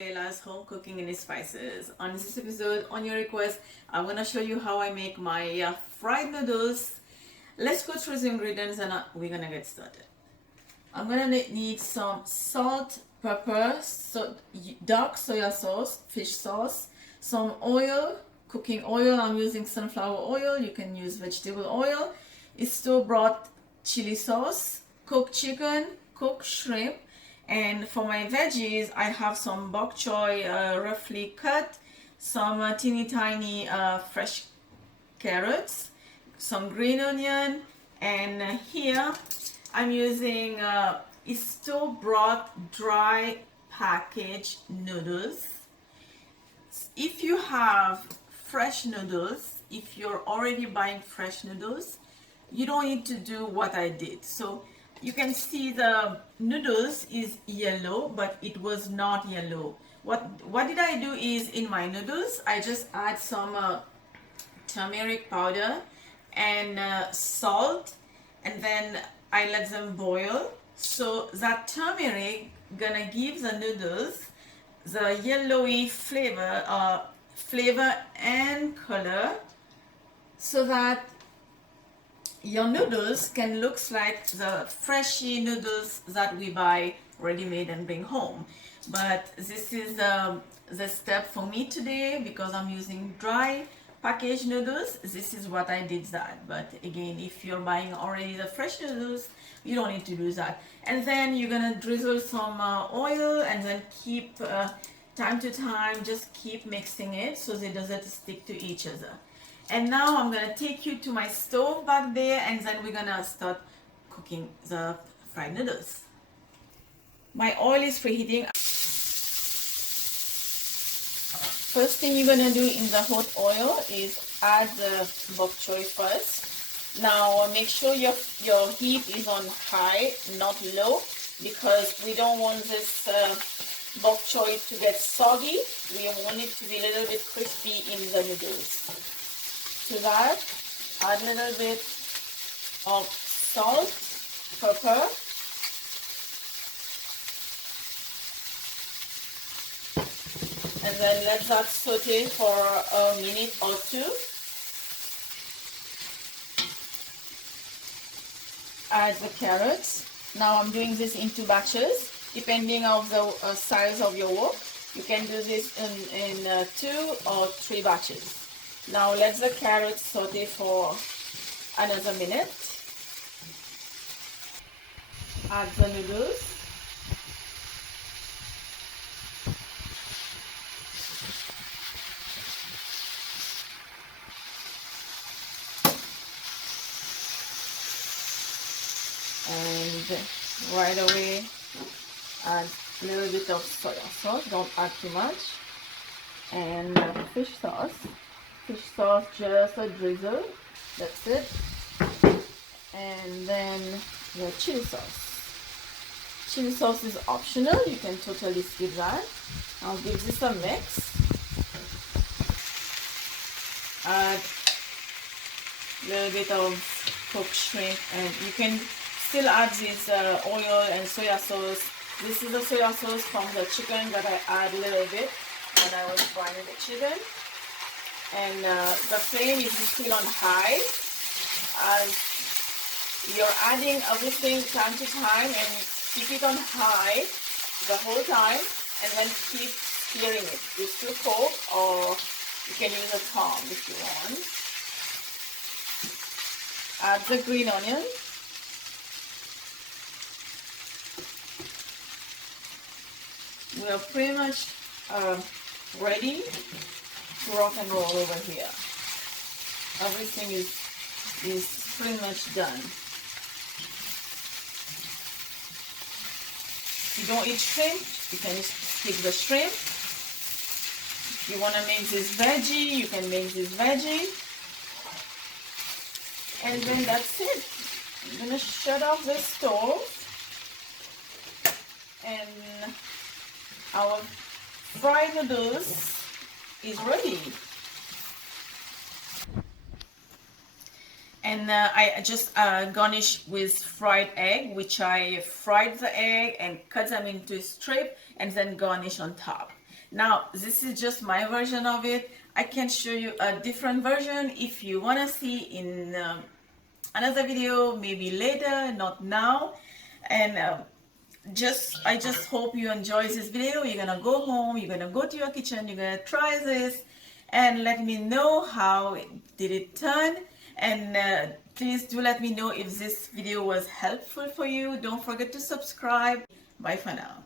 Laila's home cooking and spices. On this episode, on your request, I'm gonna show you how I make my fried noodles. Let's go through the ingredients and we're gonna get started. I'm gonna need some salt, pepper, dark soya sauce, fish sauce, some oil, cooking oil. I'm using sunflower oil. You can use vegetable oil. It's store-bought chili sauce, cooked chicken, cooked shrimp. And for my veggies, I have some bok choy roughly cut, some teeny tiny fresh carrots, some green onion, and here I'm using store-bought dry packaged noodles. If you have fresh noodles, if you're already buying fresh noodles, you don't need to do what I did. So you can see the noodles is yellow, but it was not yellow. What did I do is in my noodles, I just add some turmeric powder and salt, and then I let them boil. So that turmeric gonna give the noodles the yellowy flavor and color, so that your noodles can look like the freshy noodles that we buy ready-made and bring home. But this is the step for me today because I'm using dry packaged noodles. This is what I did that. But again, if you're buying already the fresh noodles, you don't need to do that. And then you're gonna drizzle some oil, and then keep time to time just keep mixing it so it doesn't stick to each other. And now I'm gonna take you to my stove back there, and then we're gonna start cooking the fried noodles. My oil is preheating. First thing you're gonna do in the hot oil is add the bok choy first. Now make sure your heat is on high, not low, because we don't want this bok choy to get soggy. We want it to be a little bit crispy in the noodles. To that, add a little bit of salt, pepper, and then let that saute for a minute or two. Add the carrots. Now I'm doing this in 2 batches, depending on the size of your wok. You can do this in 2 or 3 batches. Now let the carrots saute for another minute. Add the noodles. And right away add a little bit of soya sauce. Don't add too much. And fish sauce. Fish sauce, just a drizzle, that's it. And then the chili sauce. Chili sauce is optional, you can totally skip that. I'll give this a mix. Add a little bit of cooked shrimp, and you can still add this oil and soya sauce. This is the soya sauce from the chicken that I add a little bit when I was frying the chicken. And the flame is still on high as you're adding everything time to time, and keep it on high the whole time, and then keep stirring it with your fork, or you can use a thumb if you want. Add the green onion. We are pretty much ready to rock and roll over here. Everything is pretty much done. If you don't eat shrimp, you can skip the shrimp. If you want to make this veggie, you can make this veggie. And then that's it. I'm gonna shut off the stove, and our fried noodles is ready. And I just garnish with fried egg, which I fried the egg and cut them into strip and then garnish on top. Now, this is just my version of it. I can show you a different version if you want to see in another video, maybe later, not now. And I just hope you enjoy this video. You're gonna go home, you're gonna go to your kitchen, you're gonna try this and let me know how did it turn. And please do let me know if this video was helpful for you. Don't forget to subscribe. Bye for now.